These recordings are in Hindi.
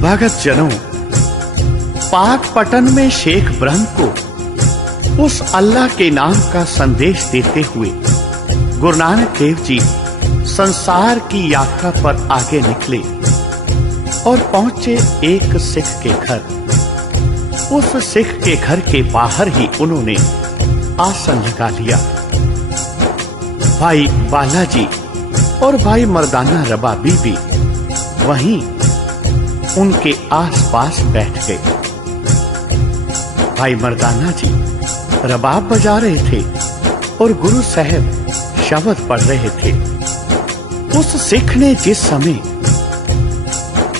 भगत जनों, पाक पटन में शेख ब्रह्म को उस अल्लाह के नाम का संदेश देते हुए गुरु नानक देव जी संसार की यात्रा पर आगे निकले और पहुंचे एक सिख के घर। उस सिख के घर के बाहर ही उन्होंने आसन लगा लिया। भाई बालाजी और भाई मर्दाना रबाबी भी वहीं उनके आसपास बैठ गए। भाई मर्दाना जी रबाब बजा रहे थे और गुरु साहब शब्द पढ़ रहे थे। उस सिख ने जिस समय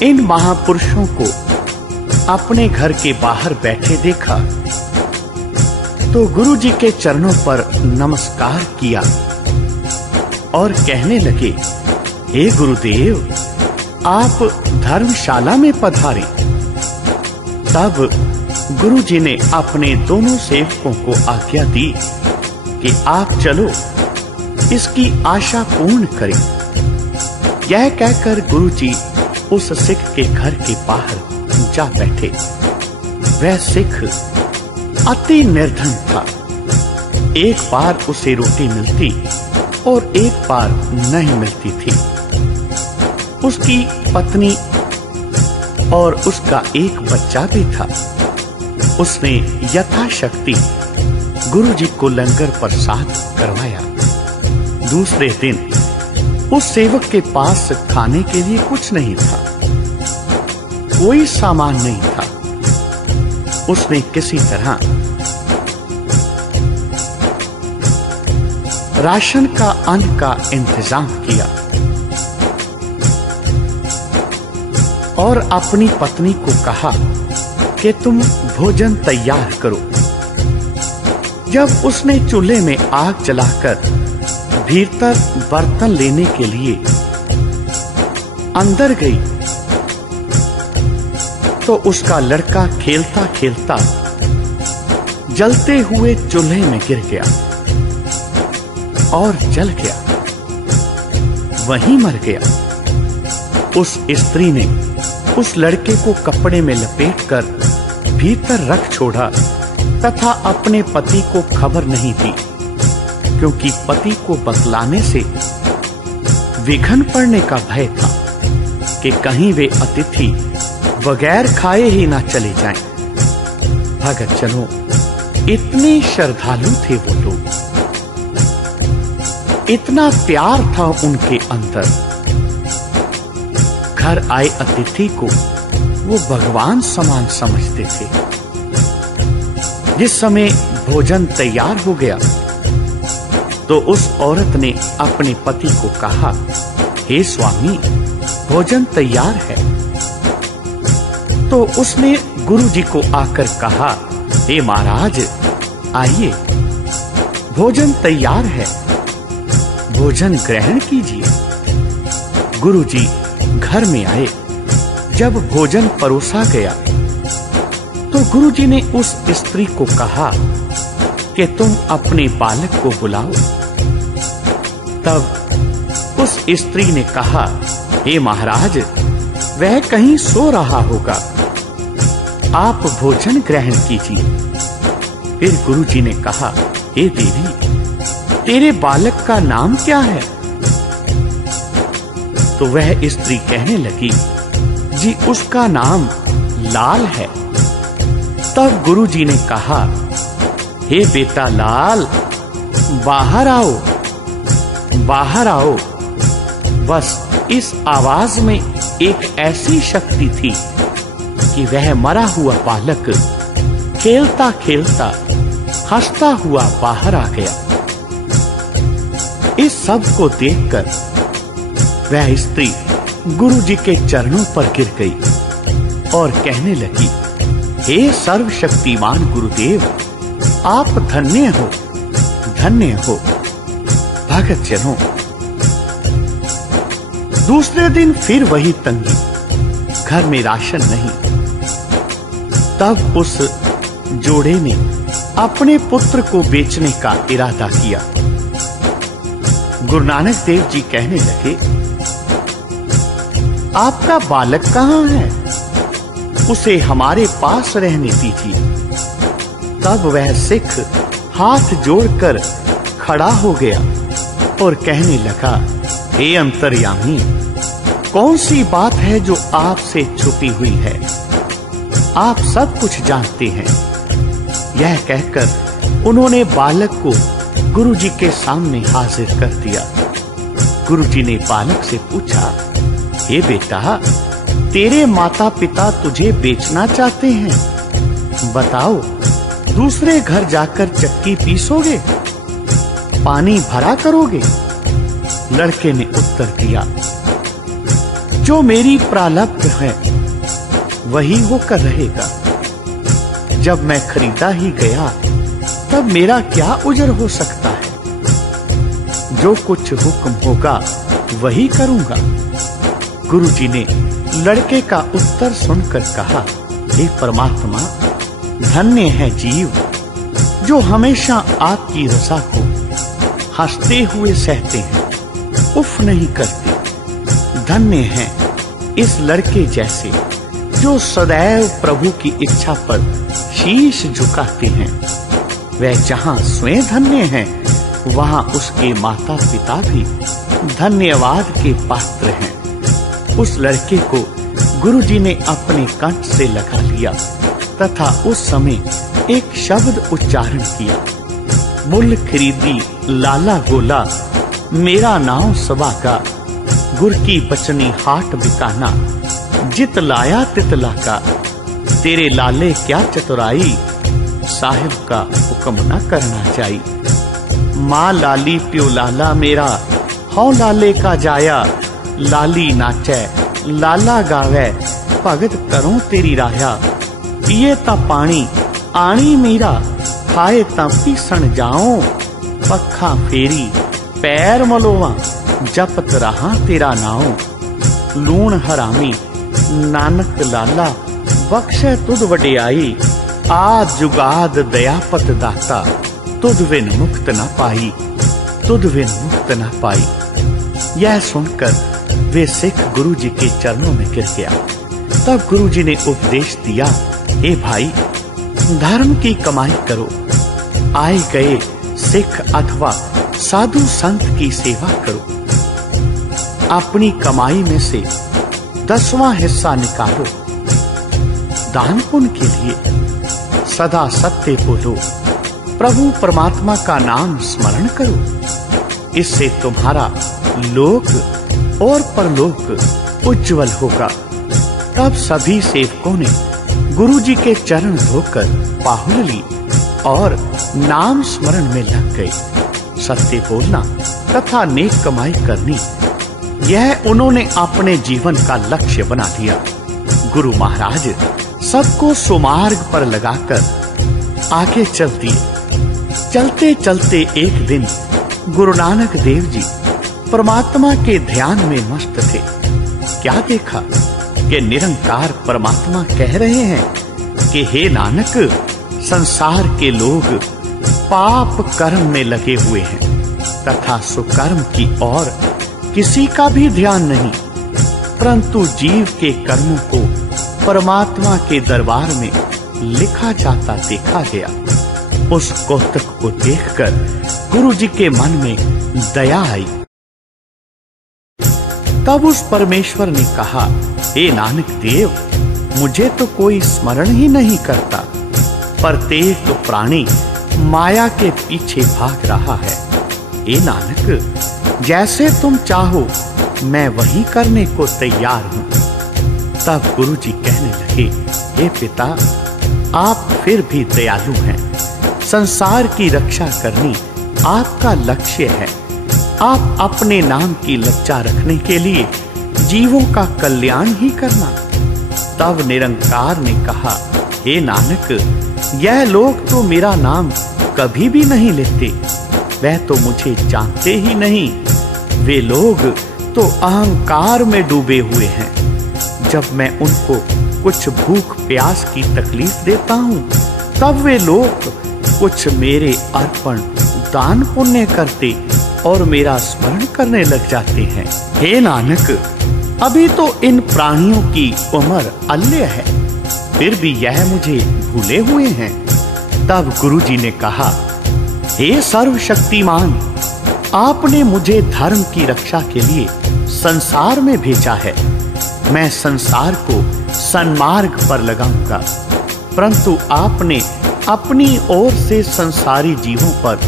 इन महापुरुषों को अपने घर के बाहर बैठे देखा तो गुरु जी के चरणों पर नमस्कार किया और कहने लगे, हे गुरुदेव, आप धर्मशाला में पधारे। तब गुरु जी ने अपने दोनों सेवकों को आज्ञा दी कि आप चलो, इसकी आशा पूर्ण करें। यह कहकर गुरु जी उस सिख के घर के बाहर जा बैठे। वह सिख अति निर्धन था। एक बार उसे रोटी मिलती और एक बार नहीं मिलती थी। उसकी पत्नी और उसका एक बच्चा भी था। उसने यथाशक्ति गुरु जी को लंगर प्रसाद करवाया। दूसरे दिन उस सेवक के पास खाने के लिए कुछ नहीं था, कोई सामान नहीं था। उसने किसी तरह राशन का अन्न का इंतजाम किया और अपनी पत्नी को कहा कि तुम भोजन तैयार करो। जब उसने चूल्हे में आग जलाकर भीतर बर्तन लेने के लिए अंदर गई तो उसका लड़का खेलता खेलता जलते हुए चूल्हे में गिर गया और जल गया, वहीं मर गया। उस स्त्री ने उस लड़के को कपड़े में लपेटकर भीतर रख छोड़ा तथा अपने पति को खबर नहीं दी, क्योंकि पति को बतलाने से विघन पड़ने का भय था कि कहीं वे अतिथि बगैर खाए ही ना चले जाएं। भगत जनों, इतने श्रद्धालु थे वो लोग, इतना प्यार था उनके अंदर। घर आए अतिथि को वो भगवान समान समझते थे। जिस समय भोजन तैयार हो गया तो उस औरत ने अपने पति को कहा, हे स्वामी, भोजन तैयार है। तो उसने गुरु जी को आकर कहा, हे महाराज, आइए, भोजन तैयार है, भोजन ग्रहण कीजिए। गुरु जी घर में आए। जब भोजन परोसा गया तो गुरु जी ने उस स्त्री को कहा कि तुम अपने बालक को बुलाओ। तब उस स्त्री ने कहा, हे महाराज, वह कहीं सो रहा होगा, आप भोजन ग्रहण कीजिए। फिर गुरु जी ने कहा, हे देवी, तेरे बालक का नाम क्या है? तो वह स्त्री कहने लगी, जी उसका नाम लाल है। तब गुरु जी ने कहा, हे बेटा लाल, बाहर आओ, बाहर आओ। बस इस आवाज में एक ऐसी शक्ति थी कि वह मरा हुआ बालक खेलता खेलता हंसता हुआ बाहर आ गया। इस सब को देखकर वह स्त्री गुरु जी के चरणों पर गिर गई और कहने लगी, हे सर्वशक्तिमान गुरुदेव, आप धन्य हो, धन्य हो। भगत जनों, दूसरे दिन फिर वही तंगी, घर में राशन नहीं। तब उस जोड़े ने अपने पुत्र को बेचने का इरादा किया। गुरु नानक देव जी कहने लगे, आपका बालक कहाँ है? उसे हमारे पास रहने दीजिए। तब वह सिख हाथ जोड़कर खड़ा हो गया और कहने लगा, हे अंतर्यामी, कौन सी बात है जो आपसे छुपी हुई है? आप सब कुछ जानते हैं। यह कहकर उन्होंने बालक को गुरुजी के सामने हाजिर कर दिया। गुरुजी ने बालक से पूछा, हे बेटा, तेरे माता पिता तुझे बेचना चाहते हैं। बताओ, दूसरे घर जाकर चक्की पीसोगे? पानी भरा करोगे? लड़के ने उत्तर दिया, जो मेरी प्रारब्ध है वही होकर रहेगा। जब मैं खरीदा ही गया तब मेरा क्या उजर हो सकता है? जो कुछ हुक्म होगा वही करूंगा। गुरुजी ने लड़के का उत्तर सुनकर कहा, हे परमात्मा, धन्य है जीव जो हमेशा आपकी रज़ा को हंसते हुए सहते हैं, उफ नहीं करते। धन्य है इस लड़के जैसे जो सदैव प्रभु की इच्छा पर शीश झुकाते हैं। वह जहां स्वयं धन्य है, वहां उसके माता पिता भी धन्यवाद के पात्र हैं। उस लड़के को गुरुजी ने अपने कंठ से लगा लिया तथा उस समय एक शब्द उच्चारण किया, मुल खरीदी लाला गोला, मेरा नाम सवागा, गुर की बचनी हाट बिकाना, जित लाया तित लाका, तेरे लाले क्या चतुराई, साहिब का हुक्म न करना चाहिए। माँ लाली प्यो लाला मेरा, हौ लाले का जाया, लाली नाचै लाला गावे, भगत करो तेरी राया, पिए ता पानी आनी मीरा, खाए ता पीसन जाओ, पखा फेरी पैर मलोवा, जपत रहा तेरा नाओ। लूण हरामी नानक लाला, बख्शे तुध वडियाई, आद जुगाद दयापत दाता, तुध विन मुक्त न पाई, तुध विन मुक्त न पाई। यह सुनकर वे सिख गुरुजी के चरणों में गिर गया। तब गुरुजी ने उपदेश दिया, हे भाई, धर्म की कमाई करो, आए गए सिख अथवा साधु संत की सेवा करो। अपनी कमाई में से 10वां हिस्सा निकालो, दान पुण्य के लिए। सदा सत्य बोलो, प्रभु परमात्मा का नाम स्मरण करो। इससे तुम्हारा लोक और परलोक उज्जवल होगा। तब सभी सेवकों ने गुरुजी के चरण धोकर पाहुल ली और नाम स्मरण में लग गए। सत्य बोलना तथा नेक कमाई करनी, यह उन्होंने अपने जीवन का लक्ष्य बना लिया। गुरु महाराज सबको सुमार्ग पर लगाकर आगे चल दिए। चलते चलते एक दिन गुरु नानक देव जी परमात्मा के ध्यान में मस्त थे। क्या देखा कि निरंकार परमात्मा कह रहे हैं कि हे नानक, संसार के लोग पाप कर्म में लगे हुए हैं तथा सुकर्म की ओर किसी का भी ध्यान नहीं, परंतु जीव के कर्मों को परमात्मा के दरबार में लिखा जाता देखा गया। उस कौतुक को देखकर गुरुजी के मन में दया आई। तब उस परमेश्वर ने कहा, हे नानक देव, मुझे तो कोई स्मरण ही नहीं करता। प्रत्येक प्राणी माया के पीछे भाग रहा है। हे नानक, जैसे तुम चाहो मैं वही करने को तैयार हूं। तब गुरुजी कहने लगे, हे पिता, आप फिर भी दयालु हैं। संसार की रक्षा करनी आपका लक्ष्य है। आप अपने नाम की लज्जा रखने के लिए जीवों का कल्याण ही करना। तब निरंकार ने कहा, हे नानक, यह लोग तो मेरा नाम कभी भी नहीं लेते। वह तो मुझे जानते ही नहीं। वे लोग तो अहंकार में डूबे हुए हैं। जब मैं उनको कुछ भूख प्यास की तकलीफ देता हूँ, तब वे लोग कुछ मेरे अर्पण दान पुण्य करते और मेरा स्मरण करने लग जाते हैं। हे नानक, अभी तो इन प्राणियों की उम्र अल्य है। फिर भी यह मुझे भूले हुए हैं। तब गुरुजी ने कहा, हे सर्वशक्तिमान, आपने मुझे धर्म की रक्षा के लिए संसार में भेजा है। मैं संसार को सन्मार्ग पर लगाऊंगा, परंतु आपने अपनी ओर से संसारी जीवों पर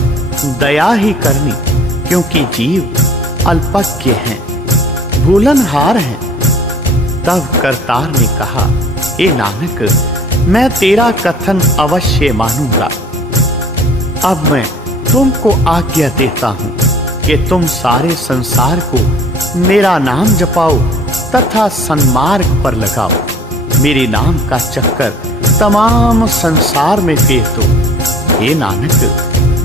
दया ही करनी, क्योंकि जीव अल्पज्ञ हैं, भूलनहार हैं। तब करतार ने कहा, हे नानक, मैं तेरा कथन अवश्य मानूंगा। अब मैं तुमको आज्ञा देता हूं कि तुम सारे संसार को मेरा नाम जपाओ तथा सन्मार्ग पर लगाओ। मेरे नाम का चक्कर तमाम संसार में फेर दो। हे नानक,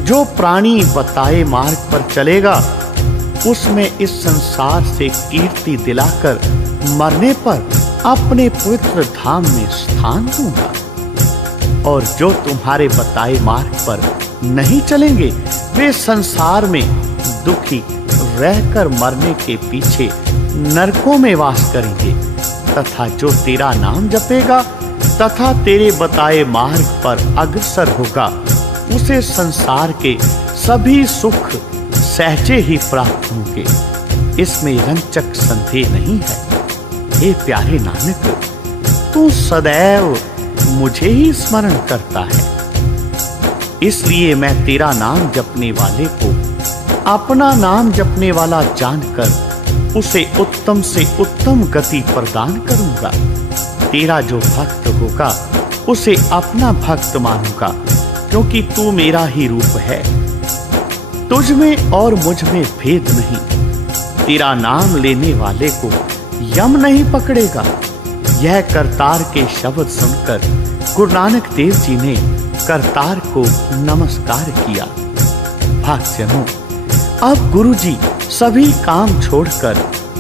जो प्राणी बताए मार्ग पर चलेगा उसमें इस संसार से कीर्ति दिलाकर मरने पर अपने पवित्र धाम में स्थान दूंगा। और जो तुम्हारे बताए मार्ग पर नहीं चलेंगे वे संसार में दुखी रहकर मरने के पीछे नरकों में वास करेंगे। तथा जो तेरा नाम जपेगा तथा तेरे बताए मार्ग पर अग्रसर होगा, उसे संसार के सभी सुख सहजे ही प्राप्त होंगे। इसमें रंचक संदेह नहीं है। हे प्यारे नानक, तू सदैव मुझे ही स्मरण करता है, इसलिए मैं तेरा नाम जपने वाले को अपना नाम जपने वाला जानकर उसे उत्तम से उत्तम गति प्रदान करूंगा। तेरा जो भक्त होगा उसे अपना भक्त मानूंगा, क्योंकि तू मेरा ही रूप है। तुझ में और मुझ में भेद नहीं। तेरा नाम लेने वाले को यम नहीं पकड़ेगा। यह करतार के शब्द सुनकर गुरु नानक देव जी ने करतार को नमस्कार किया। भक्तजनों, अब गुरु जी सभी काम छोड़कर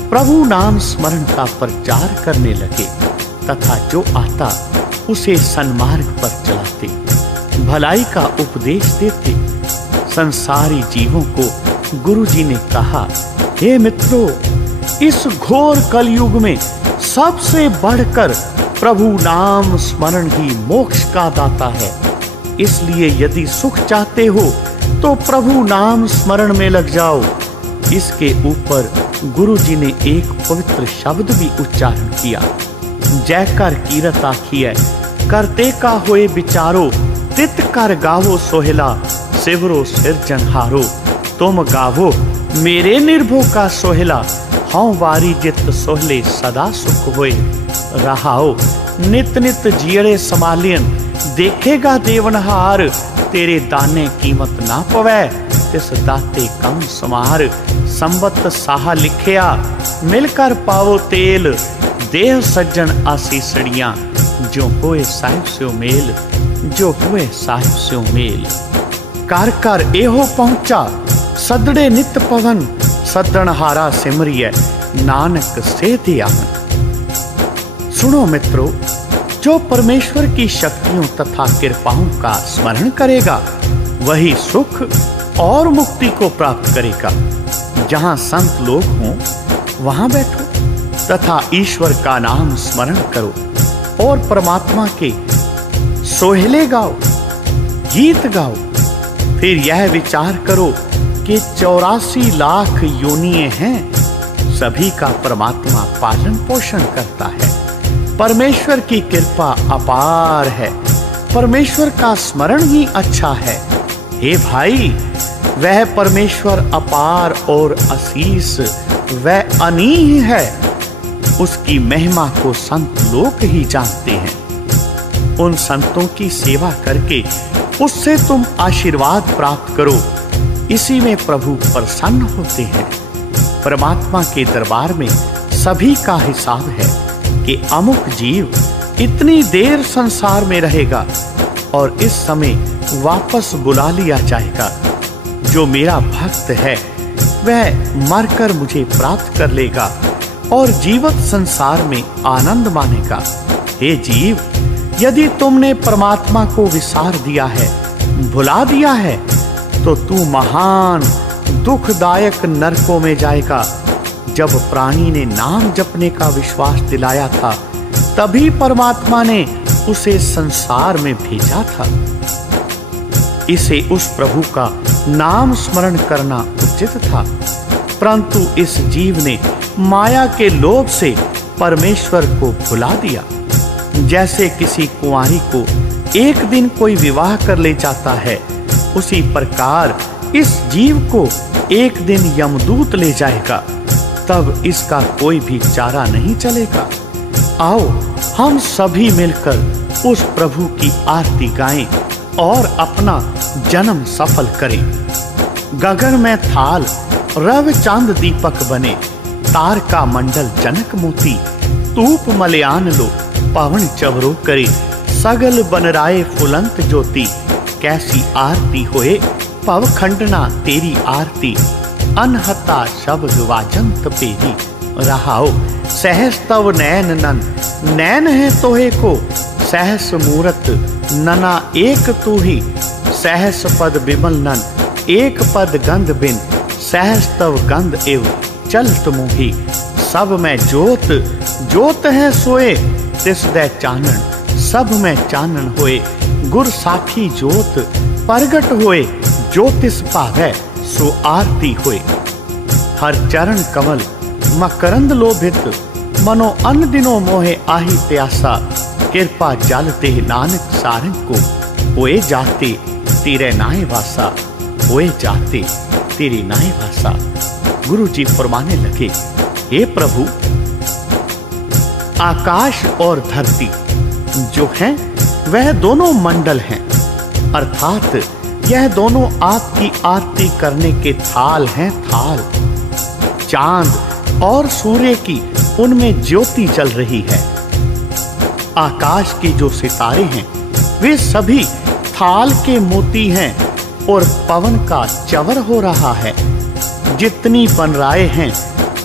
प्रभु नाम स्मरण का प्रचार करने लगे तथा जो आता उसे सन्मार्ग पर चलाते, भलाई का उपदेश देते। संसारी जीवों को गुरु जी ने कहा, हे मित्रों, इस घोर कलयुग में सबसे बढ़कर प्रभु नाम स्मरण ही मोक्ष का दाता है। इसलिए यदि सुख चाहते हो तो प्रभु नाम स्मरण में लग जाओ। इसके ऊपर गुरु जी ने एक पवित्र शब्द भी उच्चारण किया। जयकर कीरत आखिए करते का होए विचारो, तित कर गावो सोहेला, सिवरो सिरजनहारो। तुम गावो मेरे निर्भो का सोहेला, हाँ वारी जित सोहले सदा सुख होए। रहाओ नित नित जियड़े समालियन, देखेगा देवनहार। तेरे दाने कीमत ना पवै, तिस दाते कम समार। संबत साहा लिखिया मिलकर पावो तेल, देव सज्जन आसीसड़ियां, जो होए साहिब स्यो मेल, जो हुए साहिब स्यो मेल। कर कर एहो पहुंचा सदड़े नित पवन, सदनहारा सिमरिय नानक से ध्यान। सुनो मित्रों, जो परमेश्वर की शक्तियों तथा कृपाओं का स्मरण करेगा वही सुख और मुक्ति को प्राप्त करेगा। जहां संत लोग हों वहां बैठो तथा ईश्वर का नाम स्मरण करो और परमात्मा के सोहले गाओ, गीत गाओ। फिर यह विचार करो कि 84 लाख योनियां हैं, सभी का परमात्मा पालन पोषण करता है। परमेश्वर की कृपा अपार है, परमेश्वर का स्मरण ही अच्छा है। हे भाई, वह परमेश्वर अपार और असीस वह अनीह है, उसकी महिमा को संत लोग ही जानते हैं। उन संतों की सेवा करके उससे तुम आशीर्वाद प्राप्त करो, इसी में प्रभु प्रसन्न होते हैं। परमात्मा के दरबार में सभी का हिसाब है कि अमुक जीव इतनी देर संसार में रहेगा और इस समय वापस बुला लिया जाएगा। जो मेरा भक्त है वह मरकर मुझे प्राप्त कर लेगा और जीवित संसार में आनंद मानेगा। हे जीव, यदि तुमने परमात्मा को विसार दिया है, भुला दिया है, तो तू महान दुखदायक नरकों में जाएगा। जब प्राणी ने नाम जपने का विश्वास दिलाया था, तभी परमात्मा ने उसे संसार में भेजा था। इसे उस प्रभु का नाम स्मरण करना उचित था, परंतु इस जीव ने माया के लोभ से परमेश्वर को भुला दिया। जैसे किसी कुंवारी को एक दिन कोई विवाह कर ले जाता है, उसी प्रकार इस जीव को एक दिन यमदूत ले जाएगा, तब इसका कोई भी चारा नहीं चलेगा। आओ हम सभी मिलकर उस प्रभु की आरती गाएं और अपना जन्म सफल करें। गगन में थाल रवि चांद दीपक बने, तारका मंडल जनक मोती, तूप मलयान लो पवन चवरो करे, सगल बनराए फुलंत ज्योति, कैसी आरती होए पव खंडना तेरी आरती, अनहता शब्द वाजंत पेरी, रहाओ सहस तव नैन नन, नैन है तोहे को, सहस मूरत नना एक तू ही, सहस पद बिमल नन एक पद गंध बिन, सहस तव गंध एव चलत मोही, सब में जोत जोत है सोए, तिस दै चानन सब में चानन होए, गुर साखी जोत प्रगट होए, ज्योतिष पावै सो आरती होए। हर चरण कमल मकरंद लोभित, मनो अन्न दिनों मोहे आही प्यासा, कृपा जल ते नानक सारंग को, होए जाते तेरे नाय वासा, होए जाते तेरी नाय वासा। गुरु जी फरमाने लगे, हे प्रभु, आकाश और धरती जो हैं वह दोनों मंडल हैं, अर्थात यह दोनों आपकी आरती करने के थाल हैं, थाल। चांद और सूर्य की उनमें ज्योति जल रही है। आकाश के जो सितारे हैं वे सभी थाल के मोती हैं और पवन का चवर हो रहा है। जितनी बनराए हैं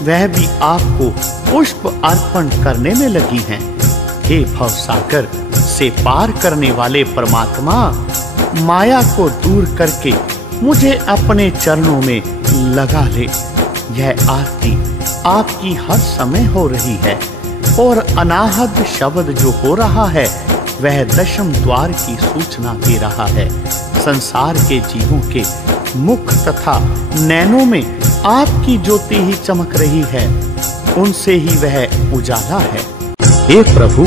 वह भी आपको पुष्प अर्पण करने में लगी हैं। हे भवसागर से पार करने वाले परमात्मा, माया को दूर करके मुझे अपने चरणों में लगा ले। यह आरती आपकी हर समय हो रही है और अनाहद शब्द जो हो रहा है वह दशम द्वार की सूचना दे रहा है। संसार के जीवों के मुख तथा नैनों में आपकी ज्योति ही चमक रही है, उनसे ही वह उजाला है। हे प्रभु,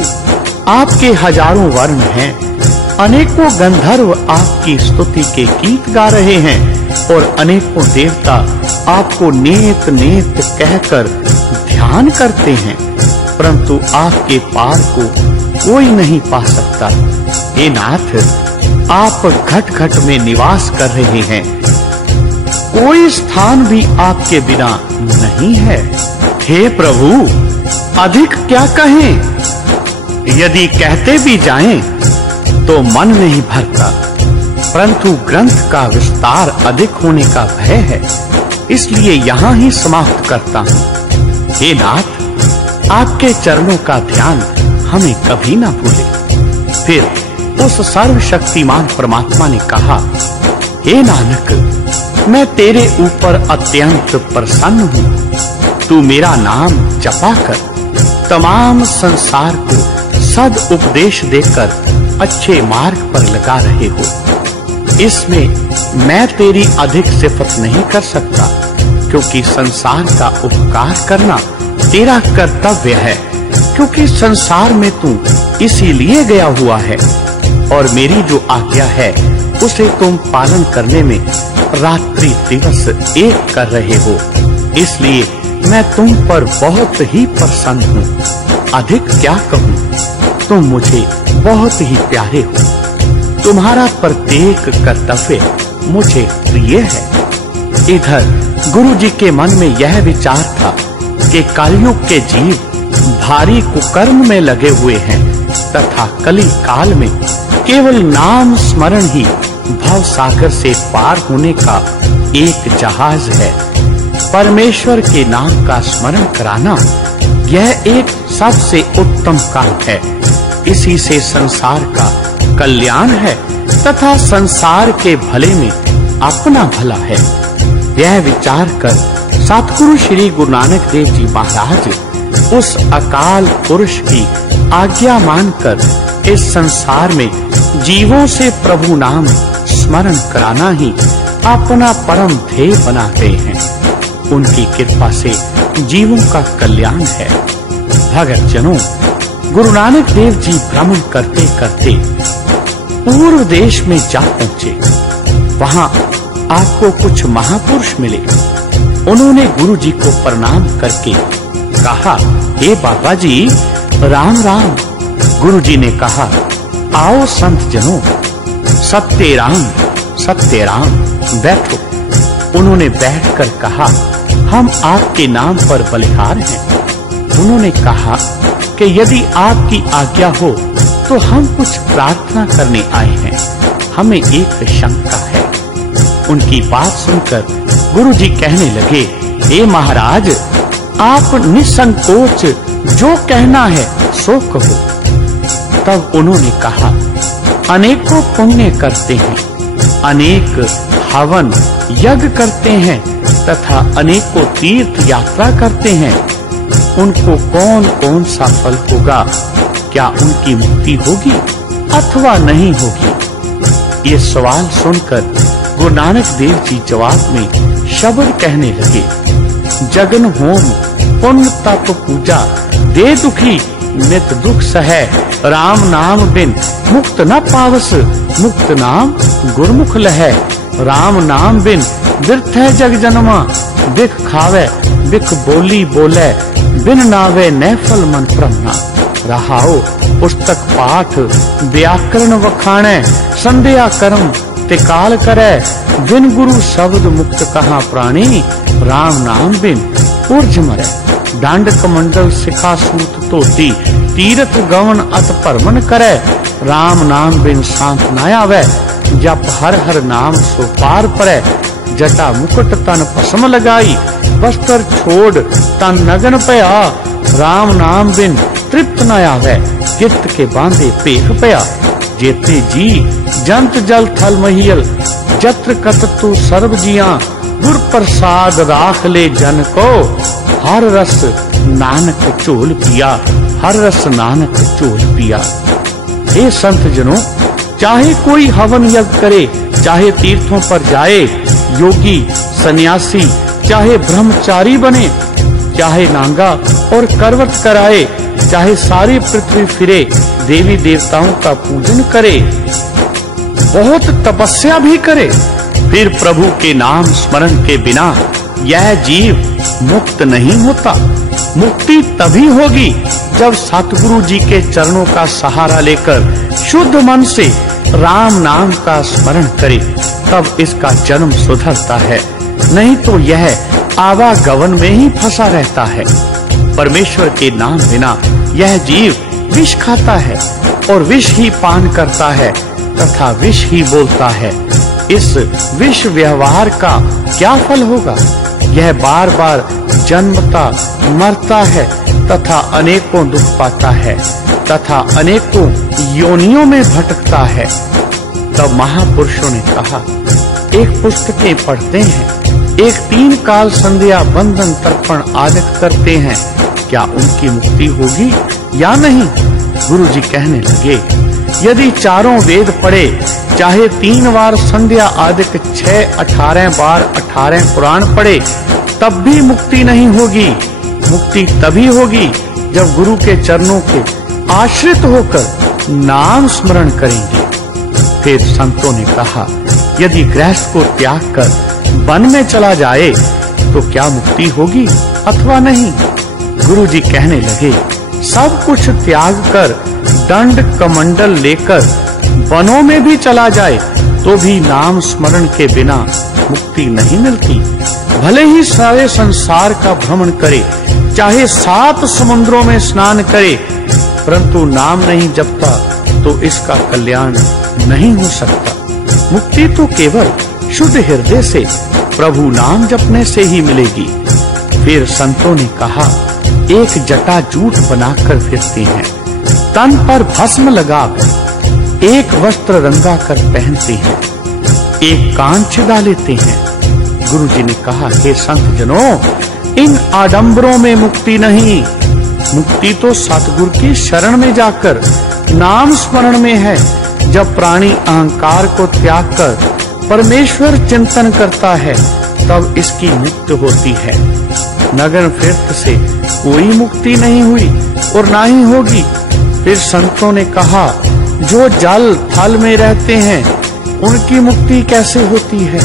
आपके हजारों वर्ण हैं, अनेकों गंधर्व आपकी स्तुति के गीत गा रहे हैं और अनेकों देवता आपको नेत नेत कहकर ध्यान करते हैं, परंतु आपके पार को कोई नहीं पा सकता। हे नाथ, आप घट घट में निवास कर रहे हैं, कोई स्थान भी आपके बिना नहीं है। हे प्रभु, अधिक क्या कहें? यदि कहते भी जाएं तो मन नहीं भरता, परंतु ग्रंथ का विस्तार अधिक होने का भय है, इसलिए यहाँ ही समाप्त करता हूँ। हे नाथ, आपके चरणों का ध्यान हमें कभी ना भूले। फिर उस सर्वशक्तिमान परमात्मा ने कहा, हे नानक, मैं तेरे ऊपर अत्यंत प्रसन्न हूँ। तू मेरा नाम जपा कर तमाम संसार को सद उपदेश देकर अच्छे मार्ग पर लगा रहे हो। इसमें मैं तेरी अधिक सिफत नहीं कर सकता, क्योंकि संसार का उपकार करना तेरा कर्तव्य है, क्योंकि संसार में तू इसीलिए गया हुआ है और मेरी जो आज्ञा है उसे तुम पालन करने में रात्रि दिवस एक कर रहे हो। इसलिए मैं तुम पर बहुत ही प्रसन्न हूँ। अधिक क्या कहूँ, तुम मुझे बहुत ही प्यारे हो। तुम्हारा प्रत्येक कर्तव्य मुझे प्रिय है। इधर गुरु जी के मन में यह विचार था कि कलयुग के जीव भारी कुकर्म में लगे हुए हैं तथा कली काल में केवल नाम स्मरण ही भव सागर से पार होने का एक जहाज है। परमेश्वर के नाम का स्मरण कराना यह एक सबसे उत्तम काम है। इसी से संसार का कल्याण है तथा संसार के भले में अपना भला है। यह विचार कर सतगुरु श्री गुरु नानक देव जी महाराज उस अकाल पुरुष की आज्ञा मानकर इस संसार में जीवों से प्रभु नाम स्मरण कराना ही अपना परम ध्येय बनाते हैं। उनकी कृपा से जीवों का कल्याण है। भगत जनों, गुरु नानक देव जी भ्रमण करते करते पूर्व देश में जा पहुंचे। वहां आपको कुछ महापुरुष मिले। उन्होंने गुरु जी को प्रणाम करके कहा, हे बाबा जी, राम राम। गुरु जी ने कहा, आओ संत जनों, सत्य राम, बैठो। उन्होंने बैठकर कहा, हम आपके नाम पर बलिहार हैं। उन्होंने कहा कि यदि आपकी आज्ञा हो तो हम कुछ प्रार्थना करने आए हैं। हमें एक शंका है। उनकी बात सुनकर गुरु जी कहने लगे, हे महाराज, आप निसंकोच जो कहना है सो कहो। तब उन्होंने कहा, अनेकों पुण्य करते हैं, अनेक हवन यज्ञ करते हैं तथा अनेकों तीर्थ यात्रा करते हैं। उनको कौन कौन सा फल होगा? क्या उनकी मुक्ति होगी अथवा नहीं होगी? ये सवाल सुनकर गुरु नानक देव जी जवाब में शब्द कहने लगे, जगन होम पुण्य तप पूजा दे दुखी नित दुख सहै। राम नाम बिन मुक्त न पावस, मुक्त नाम गुरमुख लहै। राम नाम बिन व्यर्थ है जग जन्मा, बिख खावे बिख बोली बोले। बिन नावे नैफल मन प्रमना, रहाओ पुस्तक पाठ व्याकरण वखाणे। संध्या कर्म तिकाल करे, बिन गुरु शब्द मुक्त कहाँ प्राणी। राम नाम बिन उर्ज मरे, डांड कमंडल शिखा सूत धोती। तीर्थ गवन अत भरमन करे, राम नाम बिन शांत न आवे। जप हर हर नाम सो पार परै, जटा मुकुट तन पसम लगाई। वस्त्र छोड़ तन नगन पया, राम नाम बिन तृप्त न आवे। चित्त के बांधे पेख पया, जेते जी जंत जल थल महियल। जत्र कततु सर्व जिया, गुर प्रसाद राख ले जन को। हर रस नानक चोल पिया, हर रस नानक चोल पिया। हे संत जनों, चाहे कोई हवन यज्ञ करे, चाहे तीर्थों पर जाए, योगी सन्यासी चाहे ब्रह्मचारी बने, चाहे नांगा और करवट कराए, चाहे सारी पृथ्वी फिरे, देवी देवताओं का पूजन करे, बहुत तपस्या भी करे, फिर प्रभु के नाम स्मरण के बिना यह जीव मुक्त नहीं होता। मुक्ति तभी होगी जब सतगुरु जी के चरणों का सहारा लेकर शुद्ध मन से राम नाम का स्मरण करे, तब इसका जन्म सुधरता है। नहीं तो यह आवागमन में ही फंसा रहता है। परमेश्वर के नाम बिना यह जीव विष खाता है और विष ही पान करता है तथा विष ही बोलता है। इस विष व्यवहार का क्या फल होगा? यह बार बार जन्मता मरता है तथा अनेकों दुख पाता है तथा अनेकों योनियों में भटकता है। तब महापुरुषों ने कहा, एक पुस्तकें पढ़ते हैं, एक 3 काल संध्या बंधन तर्पण आदिक करते हैं, क्या उनकी मुक्ति होगी या नहीं? गुरु जी कहने लगे, यदि 4 वेद पढ़े, चाहे 3 बार संध्या आदिक 6, 18 बार 18 पुराण पढ़े, तब भी मुक्ति नहीं होगी। मुक्ति तभी होगी जब गुरु के चरणों के आश्रित होकर नाम स्मरण करेंगे। फिर संतों ने कहा, यदि गृहस्थ को त्याग कर वन में चला जाए तो क्या मुक्ति होगी अथवा नहीं? गुरु जी कहने लगे, सब कुछ त्याग कर दंड कमंडल लेकर वनों में भी चला जाए तो भी नाम स्मरण के बिना मुक्ति नहीं मिलती। भले ही सारे संसार का भ्रमण करे, चाहे 7 समुद्रों में स्नान करे, परंतु नाम नहीं जपता तो इसका कल्याण नहीं हो सकता। मुक्ति तो केवल शुद्ध हृदय से प्रभु नाम जपने से ही मिलेगी। फिर संतों ने कहा, एक जटा जूट बनाकर फिरते हैं, तन पर भस्म लगाकर, एक वस्त्र रंगा कर पहनते हैं, एक कान छिदा लेते हैं। गुरु जी ने कहा, हे संत जनों, इन आडंबरों में मुक्ति नहीं। मुक्ति तो सतगुरु की शरण में जाकर नाम स्मरण में है। जब प्राणी अहंकार को त्याग कर परमेश्वर चिंतन करता है तब इसकी मुक्ति होती है। नग्न फिरत से कोई मुक्ति नहीं हुई और ना ही होगी। फिर संतों ने कहा, जो जल थल में रहते हैं उनकी मुक्ति कैसे होती है?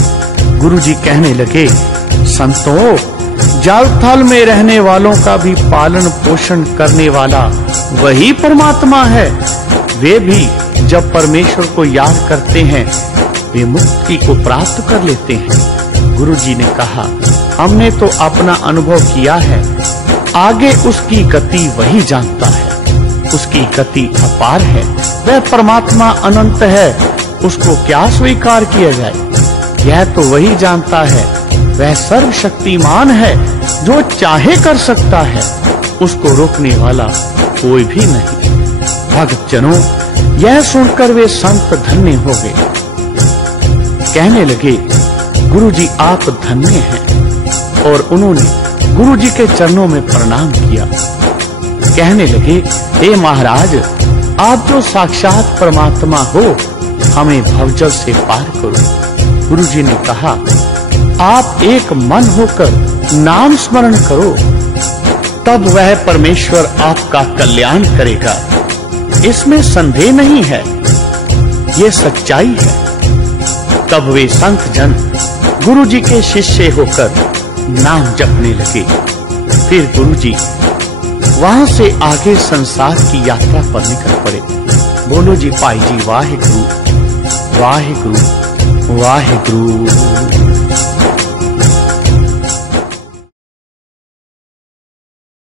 गुरुजी कहने लगे, संतों, जल थल में रहने वालों का भी पालन पोषण करने वाला वही परमात्मा है। वे भी जब परमेश्वर को याद करते हैं वे मुक्ति को प्राप्त कर लेते हैं। गुरुजी ने कहा, हमने तो अपना अनुभव किया है, आगे उसकी गति वही जानता है। उसकी गति अपार है, वह परमात्मा अनंत है, उसको क्या स्वीकार किया जाए? यह तो वही जानता है, वह सर्वशक्तिमान है, जो चाहे कर सकता है, उसको रोकने वाला कोई भी नहीं। भक्त जनों, यह सुनकर वे संत धन्य हो गए। कहने लगे, गुरुजी आप धन्य हैं। और उन्होंने गुरुजी के चरणों में प्रणाम किया। कहने लगे, हे महाराज, आप जो साक्षात परमात्मा हो, हमें भवजल से पार करो। गुरुजी ने कहा, आप एक मन होकर नाम स्मरण करो, तब वह परमेश्वर आपका कल्याण करेगा। इसमें संदेह नहीं है, ये सच्चाई है। तब वे संत जन गुरुजी के शिष्य होकर नाम जपने लगे। फिर गुरुजी वहां से आगे संसार की यात्रा पर निकल पड़े। बोलो जी भाई जी, वाहे गुरु वाहे गुरु वाहे गुरु।